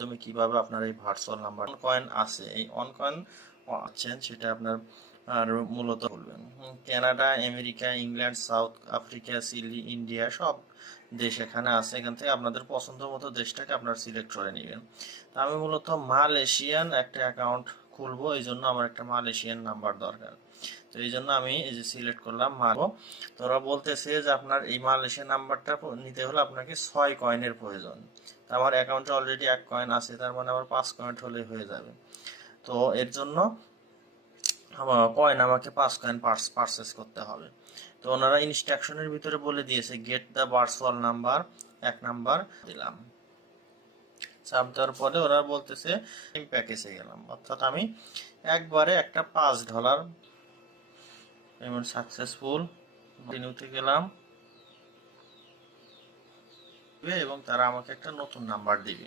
মাধ্যমে কিভাবে আপনার এই ভার্চুয়াল নাম্বার কয়েন আছে, এই অন কয়েন আছেন সেটা আপনার আর মূলত বলবেন। Canada, America, England, South Africa, Chile, India সব দেশ এখানে আছে। এখান থেকে আপনাদের পছন্দ মতো দেশটাকে আপনার সিলেক্ট করে নেবেন। আমি মূলত মালয়েশিয়ান একটা অ্যাকাউন্ট খুলবো, এই জন্য আমার একটা মালয়েশিয়ান নাম্বার দরকার। তো এই জন্য আমি এই যে সিলেক্ট করলাম মালবো। তো ওরা বলতেছে যে আপনার এই মালয়েশিয়ান নাম্বারটা নিতে হলে আপনাকে 6 কয়েনের প্রয়োজন। তো আমার অ্যাকাউন্টে অলরেডি 1 কয়েন আছে, তার মানে আমার 5 কয়েন হলে হয়ে যাবে। তো এর জন্য কয়েন আমাকে 5 কয়েন পারচেস করতে হবে। তো ওনারা ইনস্ট্রাকশনের ভিতরে বলে দিয়েছে get the virtual number, 1 number দিলাম। চাপ দেওয়ার পরে ওরা বলতেছে প্যাকেজে গেলাম, অর্থাৎ আমি একবারে একটা $5 পেমেন্ট সাকসেসফুল কন্টিনিউতে গেলাম এবং তারা আমাকে একটা নতুন নাম্বার দিবে।